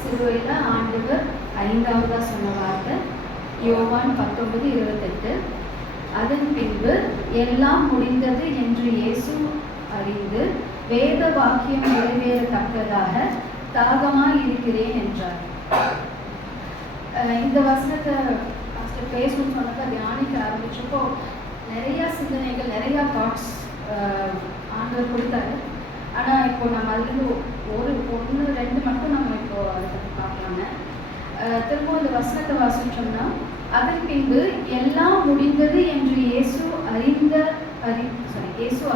சிலுவையில் ஆண்டவர் 5வதா சொன்ன வார்த்தை யோவான் 19:28. அதன் பின்பு எல்லாம் முடிந்தது என்று இயேசு அறிந்து வேத வாக்கியம் நிறைவேறத்தக்கதாக தாகமாய் இருக்கிறேன் என்றார். இந்த வசனத்தை பேசணும்னு சொன்னப்போ தியானிக்க ஆரம்பிச்சப்போ நிறைய சிந்தனைகள், நிறைய தாட்ஸ் ஆண்டவர் கொடுத்தாரு. ஆனால் இப்போ நம்ம அதுலேருந்து ஒரு 1-2 மட்டும் நம்ம இப்போ அதை பற்றி பார்க்கலாங்க. திரும்ப இந்த வசனத்தை வாசிச்சோம்னா, அதன் பின்பு எல்லாம் முடிந்தது என்று இயேசு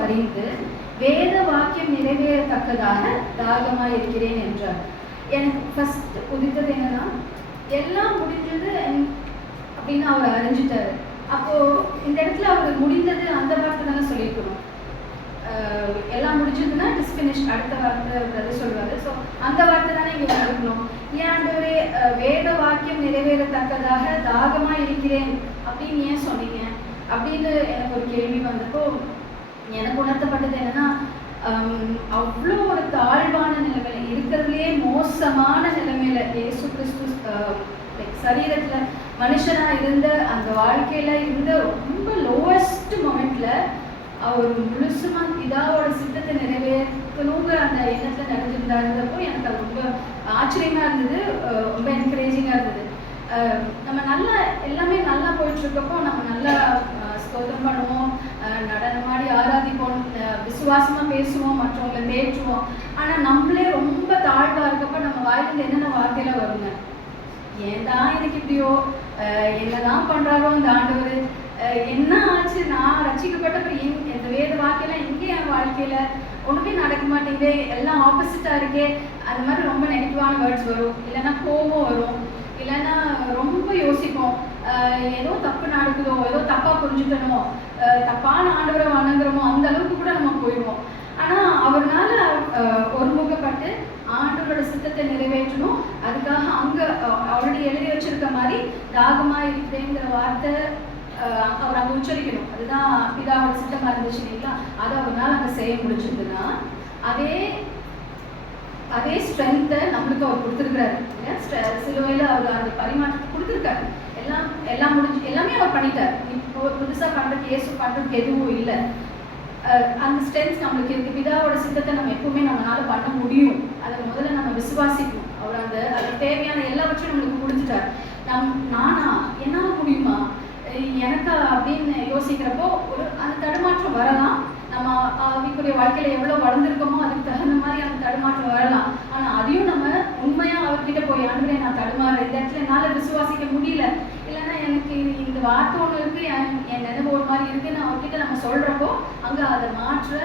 அறிந்து வேத வாக்கியம் நிறைவேறத்தக்கதாக தாகமாக இருக்கிறேன் என்றார். எனக்கு ஃபர்ஸ்ட் உதித்தது என்னன்னா, எல்லாம் முடிஞ்சது அப்படின்னு அவர் அறிஞ்சிட்டாரு. அப்போ இந்த இடத்துல அவர் முடிந்தது அந்த வார்த்தை தானே சொல்லியிருக்கணும். எல்லாம் முடிஞ்சதுன்னா டிஸ்பினிஷ், அடுத்த வார்த்தை சொல்லுவாரு. ஸோ அந்த வார்த்தை தானே இங்கே இருக்கணும். ஏன் ஆண்டவரே வேத வாக்கியம் நிறைவேறத்தக்கதாக தாகமா இருக்கிறேன் அப்படின்னு ஏன் சொன்னீங்க அப்படின்னு எனக்கு ஒரு கேள்வி வந்தப்போ எனக்கு உணர்த்தப்பட்டது என்னன்னா, அவ்வளோ ஒரு தாழ்வான நிலைமையில, இருக்கிறதுலே மோசமான நிலைமையில இயேசு கிறிஸ்து சரீரத்துல மனுஷனா இருந்த அந்த வாழ்க்கையில இருந்த ரொம்ப லோவஸ்ட் மொமெண்ட்ல அவர் முழுசுமா இதாவோட சித்தத்தை நிறைவேற்றணுங்கிற அந்த எண்ணத்துல நடந்துருந்தாருந்தப்போ எனக்கு அது ரொம்ப ஆச்சரியமா இருந்தது, ரொம்ப என்கரேஜிங்கா இருந்தது. நம்ம நல்லா எல்லாமே நல்லா போயிட்டு இருக்கப்போ நம்ம நல்லா ஸ்தோத்திரம் பண்ணுவோம், நடனமாடி ஆராதிப்போம், விசுவாசமா பேசுவோம், மற்றவங்களை தேற்றுவோம். ஆனா நம்மளே ரொம்ப தாழ்வா இருக்கப்ப நம்ம வாயிலிருந்து என்னென்ன வார்த்தையில வருங்க, ஏன் தான் எனக்கு இப்படியோ, என்னதான் பண்றாரோ இந்த ஆண்டவர், என்ன ஆச்சு, நான் ரட்சிக்கப்பட்ட இந்த வேத வாக்கியெல்லாம் எங்கே என் வாழ்க்கையில ஒன்றுமே நடக்க மாட்டேங்குது, எல்லாம் ஆப்போசிட்டா இருக்கே, அது மாதிரி ரொம்ப நெகட்டிவான வேர்ட்ஸ் வரும். இல்லைன்னா கோபம் வரும், இல்லைன்னா ரொம்ப யோசிப்போம், ஏதோ தப்பு நடக்குதோ, ஏதோ தப்பா புரிஞ்சுக்கணுமோ, தப்பான ஆண்டவரை வணங்குறோமோ, அந்த அளவுக்கு கூட நம்ம போயிடுவோம். ஆனா அவர்னால ஒருமுகப்பட்டு ஆண்டவரோட சித்தத்தை நிறைவேற்றணும். அதுக்காக அங்க ஆல்ரெடி எழுதி வச்சிருக்க மாதிரி தாகமா இருக்கிறேங்கிற வார்த்தை அவர் அங்கே உச்சரிக்கணும். அதுதான் பிதாவோட சித்தமா இருந்துச்சு இல்லைங்களா. அதை அவரால் அங்கே செய்ய முடிஞ்சதுன்னா அதே ஸ்ட்ரென்த்தை நம்மளுக்கு அவர் கொடுத்துருக்காரு. சிலுவையில் அவர் அந்த பரிமாற்றத்தை கொடுத்துருக்காரு. எல்லாம் முடிஞ்சு எல்லாமே அவர் பண்ணிட்டார். இப்போ புதுசாக பண்ணுறதுக்கு இயேசு பண்ணுறதுக்கு எதுவும் இல்லை. அந்த ஸ்ட்ரென்த் நம்மளுக்கு இருக்கு. பிதாவோட சித்தத்தை நம்ம எப்பவுமே நம்மளால பண்ண முடியும். அதை முதல்ல நம்ம விசுவாசிக்கணும். அவர் அதுக்கு தேவையான எல்லாவற்றையும் நம்மளுக்கு கொடுத்துட்டார். நானா என்னால் முடியுமா எனக்கா அப்படின்னு யோசிக்கிறப்போ அந்த தடுமாற்றம் வரலாம். நம்ம ஆவிக்குரிய வாழ்க்கையில எவ்வளவு வளர்ந்துருக்கோமோ அதுக்கு தகுந்த மாதிரி அந்த தடுமாற்றம் வரலாம். ஆனா அதையும் நம்ம உண்மையா அவர்கிட்ட போய், ஆண்டவரே நான் தடுமாறுறேன், இந்த இடத்துல என்னால விசுவாசிக்க முடியல, இல்லைன்னா எனக்கு இந்த வார்த்தை ஒன்று இருக்கு, என் நினைவு ஒரு மாதிரி இருக்குன்னு அவர்கிட்ட நம்ம சொல்றப்போ அங்க அதை மாற்ற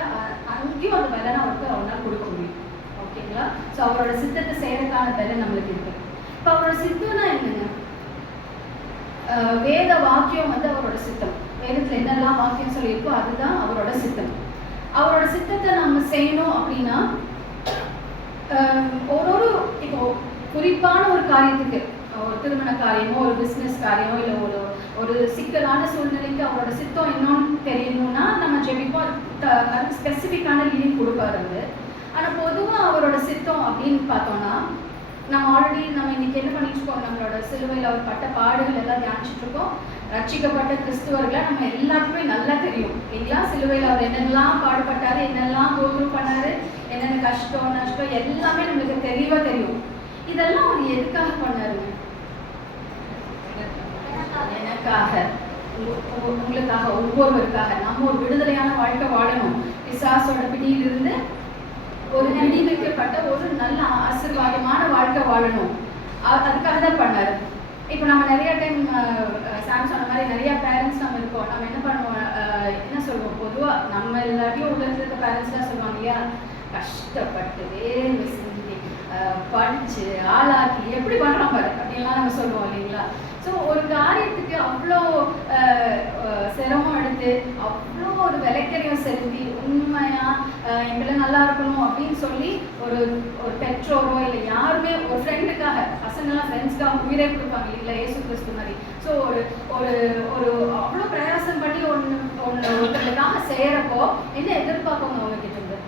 அங்கேயும் அந்த பலனை அவரால் கொடுக்க முடியும். ஓகேங்களா. ஸோ அவரோட சித்தத்தை செய்யறதுக்கான பலன் நம்மளுக்கு இருக்கு. இப்போ அவரோட சித்தம்னா என்னங்க? வேத வாக்கியம் அவரோட சித்தம். வேதத்துல என்னெல்லாம் வாக்கியம் சொல்லியிருக்கோ அதுதான் அவரோட சித்தம். அவரோட சித்தத்தை நம்ம செய்யணும் அப்படின்னா ஒரு இப்போ குறிப்பான ஒரு காரியத்துக்கு, ஒரு திருமண காரியமோ, ஒரு பிஸ்னஸ் காரியமோ, இல்லை ஒரு சிக்கலான சூழ்நிலைக்கு அவரோட சித்தம் என்னன்னு தெரியணும்னா நம்ம ஜெபிப்போம். அதுக்கு ஸ்பெசிஃபிக்கான லீடிங் கொடுப்பாரு. ஆனால் பொதுவாக அவரோட சித்தம் அப்படின்னு பார்த்தோம்னா, நம்ம ஆல்ரெடி நம்ம இன்னைக்கு என்ன பண்ணிட்டு இருக்கோம், நம்மளோட சிலுவையில் அவர் பட்ட பாடுகள் எல்லாம் தியானிச்சுட்டு இருக்கோம். ரட்சிக்கப்பட்ட கிறிஸ்துவர்களை நம்ம எல்லாருக்குமே நல்லா தெரியும் இல்லைங்களா. சிலுவையில் அவர் என்னென்னலாம் பாடுபட்டாரு, என்னெல்லாம் கோத்ரூ பண்ணாரு, என்னென்ன கஷ்டம் நஷ்டம் எல்லாமே நம்மளுக்கு தெளிவா தெரியும். இதெல்லாம் அவர் எதுக்காக பண்ணாருங்க? எனக்காக, உங்களுக்காக, ஒவ்வொருவருக்காக. நம்ம ஒரு விடுதலையான வாழ்க்கை வாழணும். பிசாசோட பிடியிலிருந்து ஒரு விடுவிக்கப்பட்ட ஒரு நல்ல ஆசீர்வாதமான வாழ்க்கை வாழணும். அதுக்காக தான் பண்ணாரு. இப்போ நம்ம நிறைய டைம் சாம் சொன்ன மாதிரி நிறைய பேரண்ட்ஸ் நம்ம இருக்கோம். நம்ம என்ன பண்ணுவோம், என்ன சொல்லுவோம், பொதுவாக நம்ம எல்லாத்தையும் உலகத்தில் இருக்க பேரண்ட்ஸ் தான் சொல்லுவாங்க இல்லையா, கஷ்டப்பட்டு வேர்வை செஞ்சு படிச்சு ஆளாக்கி எப்படி பண்ணுறோம் பாரு அப்படின்லாம் நம்ம சொல்லுவோம் இல்லைங்களா. ஸோ ஒரு காரியத்துக்கு அவ்வளோ சிரமம் எடுத்து அவ்வளோ ஒரு விலைக்கரையும் செலுத்தி உண்மையாக எங்களை நல்லா இருக்கணும் அப்படின்னு சொல்லி ஒரு பெற்றோரோ இல்லை யாருமே ஒரு ஃப்ரெண்டுக்காக, பசங்கள்லாம் ஃப்ரெண்ட்ஸ்க்காக உயிரே கொடுப்பாங்க இல்லைங்களா, இயேசு கிறிஸ்து மாதிரி. ஸோ ஒரு அவ்வளோ பிரயாசம் பண்ணி ஒருத்தருக்காக செய்கிறப்போ என்ன எதிர்பார்ப்பாங்க அவங்க கிட்ட இருந்து?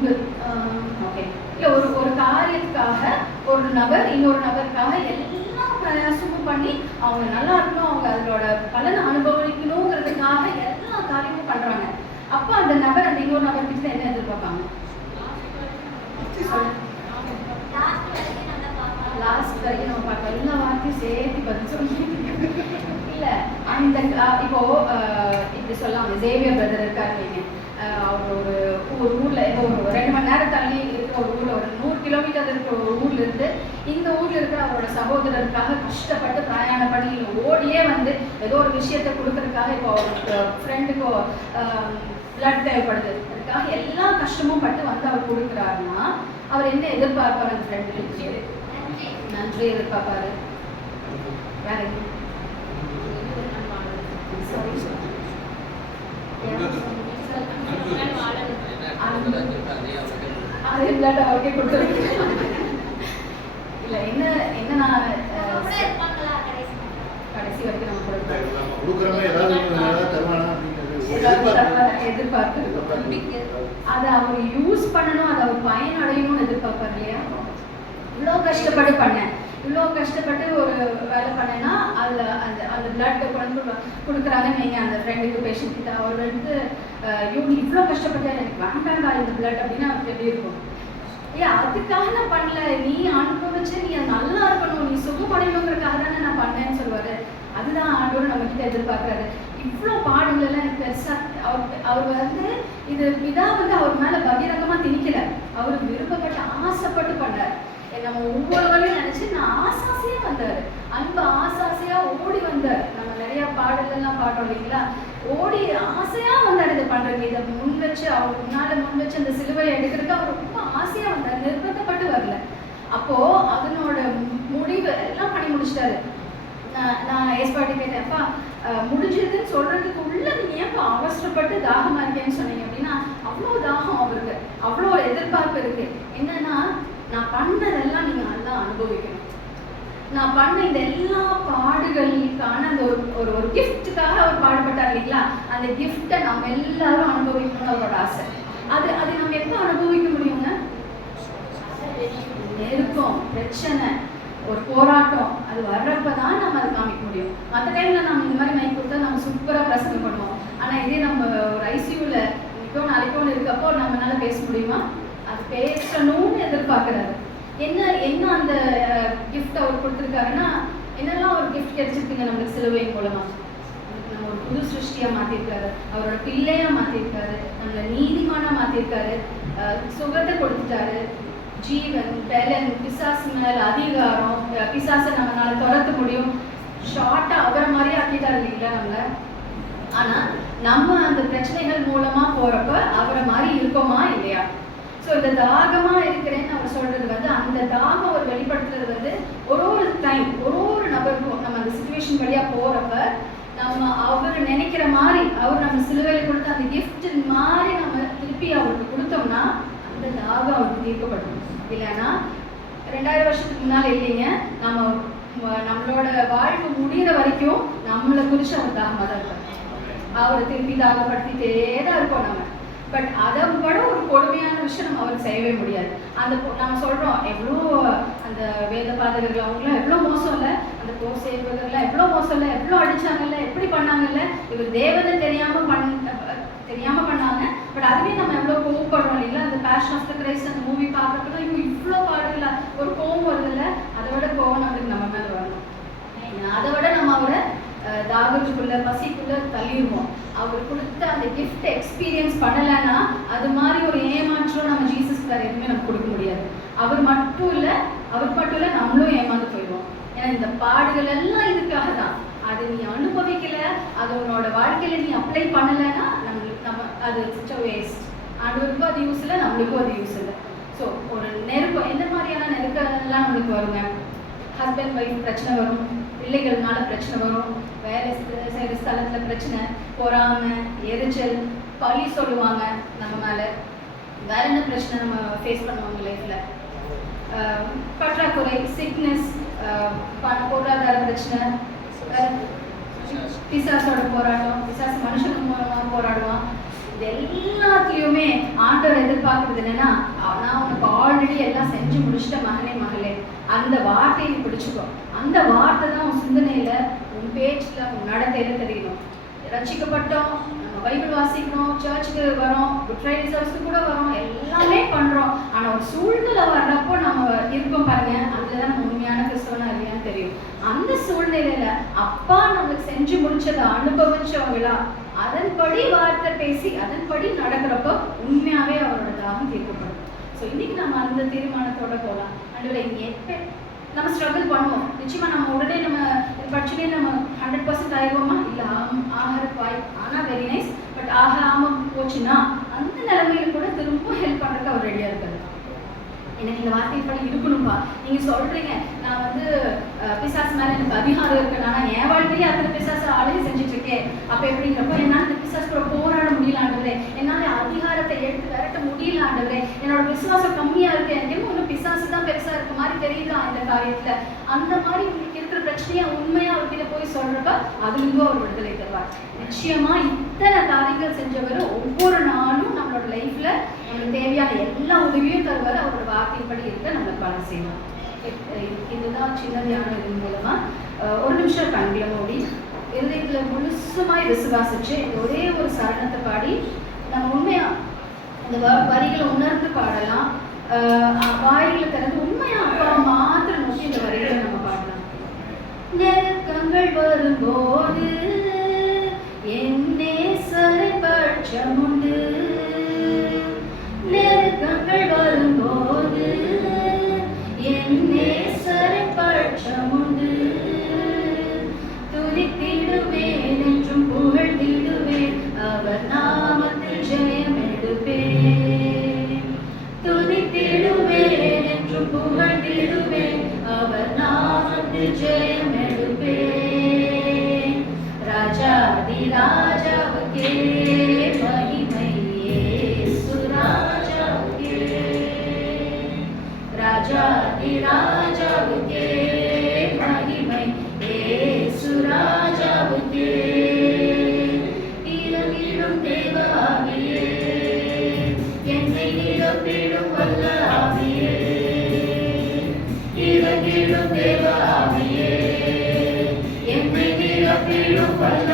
துன்பு ஓகே இல்லை ஒரு காரியத்துக்காக ஒரு நபர் இன்னொரு நபருக்காக எல்லா பிரயாசமும் பண்ணி அவங்க நல்லா இருக்கணும், அவங்க அதோட பலனை அனுபவிக்கணுங்கிறதுக்காக எல்லா காரியமும் பண்றாங்க. அப்போ அந்த நபர் அந்த இன்னொரு நபர்கிட்ட என்ன எதிர்பார்ப்பாங்க? லாஸ்ட் வரைக்கும் நம்ம பார்க்கலாம். எல்லா வார்த்தையும் சேர்த்து பதில் சொல்லி இல்லை அந்த இப்போ இப்படி சொல்லலாம். சேவியர் பிரதர் இருக்காரு, அவர் ஒரு ஊர்ல ஏதோ ஒரு 2 மணி நேரம் தள்ளி இருக்கிற ஒரு ஊர்ல ஒரு 100 கிலோமீட்டர் இருக்கிற ஒரு ஊர்ல இருந்து இந்த ஊர்ல இருக்கிற அவரோட சகோதரருக்காக கஷ்டப்பட்டு பிரயாணம் பண்ணி ஓடியே வந்து ஏதோ ஒரு விஷயத்தை கொடுக்கறதுக்காக இப்போ அவருக்கு ஃப்ரெண்டுக்கோ பிளட் தேவைப்படுது, அதுக்காக எல்லா கஷ்டமும் பட்டு வந்து அவர் கொடுக்குறாருன்னா அவர் என்ன எதிர்பார்ப்பார்? அந்த ஃப்ரெண்டு நன்றி எதிர்பார்ப்பாரு. வேற அவருக்கே கொடுத்துருக்கு. இல்ல என்ன என்ன நான் கடைசி வரைக்கும் நம்ம எதிர்பார்ப்பு அதை அவர் யூஸ் பண்ணணும், அதை அவர் பயனடையணும்னு எதிர்பார்ப்பார் இல்லையா? இவ்வளோ கஷ்டப்பட்டு பண்ணேன், இவ்வளோ கஷ்டப்பட்டு ஒரு வேலை பண்ணேன்னா அதில் அந்த பிளட் கொண்டு கொடுக்குறாங்கன்னு நீங்கள் அந்த ஃப்ரெண்டுக்கு பேஷண்ட் கிட்ட அவர் வந்து இவ்வளோ கஷ்டப்பட்டு எனக்கு வேண்டாண்டா இந்த பிளட் அப்படின்னு அவருக்கு எப்படி இருக்கும்? ஏன் அதுக்காக நான் பண்ணல, நீ அனுபவிச்சு நீ நல்லா இருக்கணும், நீ சுகமடையணுங்கிறதுக்காக தானே நான் பண்ணேன்னு சொல்லுவார். அதுதான் ஆண்டவர் நம்ம கிட்ட எதிர்பார்க்குறாரு. இவ்வளோ பாடுகள் எல்லாம் எனக்கு பெருசாக அவர் வந்து இது இதான் வந்து அவர் மேலே பகிரங்கமாக திணிக்கல, அவர் விருப்பப்பட்டு ஆசைப்பட்டு பண்ணார். நம்ம ஒவ்வொரு வரையும் நினைச்சு நான் ஆசாசியா வந்தாரு, அன்பு ஆசாசியா ஓடி வந்தார். நம்ம நிறைய பாடலாம் பாடுறோம் இல்லைங்களா? ஓடி ஆசையா வந்தார் இதை பண்றது, இதை முன் வச்சு அவர் முன்னால முன் வச்சு அந்த சிலுவையை எடுக்கிறதுக்கு அவர் ரொம்ப ஆசையா வந்தார், நிர்பந்தப்பட்டு வரல. அப்போ அதனோட முடிவு எல்லாம் பண்ணி முடிச்சிட்டாரு. நான் ஏற்பாடு கேட்டேன், அப்பா முடிஞ்சதுன்னு சொல்றதுக்கு உள்ள நீங்க ஏன் அவசரப்பட்டு தாகமா இருக்கேன்னு சொன்னீங்க அப்படின்னா, அவ்வளோ தாகம் அவருக்கு, அவ்வளோ எதிர்பார்ப்பு இருக்கு. என்னன்னா நான் பண்ணதெல்லாம் நீங்க நல்லா அனுபவிக்கணும், நான் பண்ண இந்த எல்லா பாடுகளுக்கான அந்த ஒரு கிஃப்ட்டுக்காக அவர் பாடுபட்டார் இல்லைங்களா? அந்த கிஃப்டை நம்ம எல்லாரும் அனுபவிக்கணும்னு அவரோட ஆசை. அது நம்ம எப்போ அனுபவிக்க முடியுங்க? நெருக்கம், பிரச்சனை, ஒரு போராட்டம் அது வர்றப்பதான் நம்ம அதை காமிக்க முடியும். மற்ற டைம்ல நம்ம இந்த மாதிரி மைக் கொடுத்தா நம்ம சூப்பரா பிரசங்கம் பண்ணுவோம். ஆனா இதே நம்ம ஒரு ஐசியூல இன்னைக்கோ நாளைக்கோ இருக்கப்போ நம்மளால பேச முடியுமா? அது பேசணும்னு எதிர்பார்க்கிறாரு. என்ன அந்த கிஃப்ட் அவர் கொடுத்துருக்காருன்னா, என்னெல்லாம் ஒரு கிஃப்ட் கிடைச்சிருக்கீங்க நம்மளுக்கு சிலுவையின் மூலமா? நம்ம ஒரு புது சிருஷ்டியா மாத்திருக்காரு, அவரோட பிள்ளையா மாத்திருக்காரு, நம்மள நீதிமானா மாத்திருக்காரு, சுகத்தை கொடுத்துட்டாரு, ஜீவன், பலன், பிசாசு மேல அதிகாரம், பிசாசை நம்மளால துரத்த முடியும். ஷார்ட்டா அவரை மாதிரி ஆக்கிட்டாரு இல்லைங்களா நம்மள? ஆனா நம்ம அந்த பிரச்சனைகள் மூலமா போறப்ப அவரை மாதிரி இருக்கோமா இல்லையா? ஸோ இந்த தாகமா இருக்கிறேன்னு அவர் சொல்றது வந்து, அந்த தாகம் ஒரு வெளிப்படுத்துறது வந்து ஒரு டைம் ஒரு நபருக்கும் நம்ம அந்த சிச்சுவேஷன் வழியா போறப்ப நம்ம அவர் நினைக்கிற மாதிரி அவர் நம்ம சிலுவையில் கொடுத்த அந்த கிஃப்ட் மாதிரி நம்ம திருப்பி அவருக்கு கொடுத்தோம்னா அந்த தாகம் அவருக்கு தீர்க்கப்படும். இல்லைன்னா 2000 வருஷத்துக்கு முன்னால இல்லைங்க, நம்மளோட வாழ்வு முடிகிற வரைக்கும் நம்மளை குறிச்சு அவர் தாகமாக தான் இருப்பார். அவரை திருப்பி தாகப்படுத்திட்டே தான் இருப்போம் நம்ம. பட் அதை விட ஒரு கொடுமையான விஷயம் நம்ம அவருக்கு செய்யவே முடியாது. நம்ம சொல்றோம் எவ்வளோ அந்த வேத பாதகர்கள் அவங்களாம் எவ்வளோ மோசம் இல்லை, அந்த போர் சேவகர்கள்லாம் எவ்வளோ மோசம் இல்லை, எவ்வளோ அடிச்சாங்கல்ல, எப்படி பண்ணாங்கல்ல, இவர் தேவனை தெரியாம பண்ணாங்க. பட் அதுவே நம்ம எவ்வளோ கோவப்படுறோம் இல்லைங்களா? அந்த பேஷன் ஆஃப் த கிரைஸ்ட் அந்த மூவி பார்க்கறதுல இவ்வளோ பாடுல ஒரு கோவம் வருதில்ல, அதை விட கோவம் நம்மளுக்கு நம்ம மேலே வரணும். அதை விட நம்ம அவரை தாகத்துக்குள்ள பசிக்குள்ள தள்ளிடுவோம். அவர் கொடுத்த அந்த கிஃப்ட் எக்ஸ்பீரியன்ஸ் பண்ணலைன்னா அது மாதிரி ஒரு ஏமாற்றம் நம்ம ஜீசஸ் வேற எதுவுமே நம்ம கொடுக்க முடியாது. அவருக்கு மட்டும் இல்லை நம்மளும் ஏமாந்து போயிடுவோம். ஏன்னா இந்த பாடுகள் எல்லாம் இதுக்காக தான். அது நீ அனுபவிக்கல, அது உன்னோட வாழ்க்கையில நீ அப்ளை பண்ணலைன்னா நம்ம அது வேஸ்ட். ஆண்டவருக்கும் அது யூஸ் இல்லை, நம்மளுக்கும் அது யூஸ் இல்லை. ஸோ ஒரு நெருக்கம், எந்த மாதிரியான நெருக்கம்லாம் நம்மளுக்கு வருங்க? ஹஸ்பண்ட் ஒய்ஃப் பிரச்சனை வரும், பிள்ளைகள்னால பிரச்சனை வரும், வேலை செய்கிற ஸ்தலத்தில் பிரச்சனை, பொறாமை, எரிச்சல், பழி சொல்லுவாங்க நம்ம மேலே. வேற என்ன பிரச்சனை நம்ம ஃபேஸ் பண்ணுவாங்க லைஃப்பில்? பற்றாக்குறை, சிக்னஸ், பொருளாதார பிரச்சனை, பிசாசோட போராட்டம், பிசாசு மனுஷனுக்கு மூலமாக போராடுவான். இது எல்லாத்துலேயுமே எப்பயுமே ஆண்டவர் எதிர்பார்க்கறது என்னன்னா, நான் உனக்கு ஆல்ரெடி எல்லாம் செஞ்சு முடிச்சிட்ட மகனே மகளே, அந்த வார்த்தையை பிடிச்சுக்கோ. அந்த வார்த்தை தான் உன் சிந்தனையில, உன் பேச்சுல, உன் நடத்தையில தெரியணும். ரட்சிக்கப்பட்டோம், நம்ம பைபிள் வாசிக்கிறோம், சர்ச்சுக்கு வரோம், குட் ஃப்ரைடே சர்ச்சுக்கு கூட வரோம், எல்லாமே பண்றோம். ஆனா ஒரு சூழ்நிலை வர்றப்போ நம்ம இருக்கோம் பாருங்க, அதுலதான் நம்ம உண்மையான கிறிஸ்தவனா இல்லையான்னு தெரியும். அந்த சூழ்நிலையில அப்பா நம்மளுக்கு செஞ்சு முடிச்சதை அனுபவிச்சவங்களா, அதன்படி வார்த்தை பேசி அதன்படி நடக்கிறப்போ உண்மையாவே அவரோட தாகம் தீர்க்கப்படும். ஸோ இன்னைக்கு நம்ம அந்த தீர்மானத்தோட போகலாம். ஆண்டவரே, இங்கே நம்ம ஸ்ட்ரகிள் பண்ணுவோம், நிச்சயமா நம்ம உடனே நம்ம படிச்சுட்டே நம்ம 100% ஆயிடுவோமா? இல்லை, ஆகிறதுக்கு வாய்ப்பு, ஆனால் வெரி நைஸ். பட் ஆகாம போச்சுன்னா அந்த நிலைமையில கூட திரும்ப ஹெல்ப் பண்ணுறதுக்கு அவர் ரெடியாக இருக்காரு. எனக்கு இந்த வார்த்தை படி இருக்கணும்பா. நீங்க சொல்றீங்க நான் வந்து பிசாசு மேல எனக்கு அதிகாரம் இருக்கு, ஆனா என் வாழ்க்கையிலே அத்தனை பிசாசு ஆலையும் செஞ்சுட்டு இருக்கேன். அப்ப எப்படிங்கிறப்போ என்னால இந்த பிசாசு கூட போராட முடியல ஆண்டவரே, என்னால அதிகாரத்தை எடுத்து விரட்ட முடியல ஆண்டவரே, என்னோட விசுவாசம் கம்மியா இருக்கு, எனக்கு ஒன்றும் பிசாசு தான் பெருசா இருக்க மாதிரி தெரியுதா இந்த காரியத்துல. அந்த மாதிரி உங்களுக்கு இருக்கிற பிரச்சனையா உண்மையா அவர்கிட்ட போய் சொல்றப்ப அதுலேருந்தும் அவர் விடுதலை தருவார். நிச்சயமா இத்தனை காரியங்கள் செஞ்சவர் ஒவ்வொரு நாளும் நம்மளோட லைஃப்ல நம்மளுக்கு தேவையான எல்லா உதவியும் தருவார். அவரோட வார்த்தைப்படி இருக்க நம்மளுக்கு பல செய்வார். இதுதான் சின்ன தியானம். இதன் மூலமா ஒரு நிமிஷம் கண்களை மூடி இருதயத்துல முழுசுமாய் விசுவாசிச்சு ஒரே ஒரு சரணத்தை பாடி நம்ம உண்மையா இந்த வரிகளை உணர்ந்து பாடலாம். வாய்களை திறந்து உண்மையா அப்பா மாத்திரம் நோக்கி இந்த வரிகளை நம்ம பாடலாம். நெருக்கங்கள் வரும்போது என்னே சரைபட்சமுண்டு, நெருக்கங்கள் வரும்போது என்னே சரைபட்சமுண்டு, துதித்திடுவேன் என்றும் புகழ்ந்திடுவேன், அவர் நாமத்தில் ஜெயம் எடுப்பேன். துதித்திடுவேன் என்றும் புகழ்ந்திடுவேன், அவர் நாமத்தில் ஜெயம் எடுப்பேன். ராஜாதி ராஜாவுக்கே மகிமை, இயேசு ராஜாவுக்கே. ராஜாதி ராஜாவுக்கே மகிமை, இயேசு ராஜாவுக்கே. இறங்கிடும் தேவ ஆவியே, என்னை நிரப்பிடும் வல்ல ஆவியே, இறங்கிடும் தேவ ஆவியே, என்னை நிரப்பிடும் வல்ல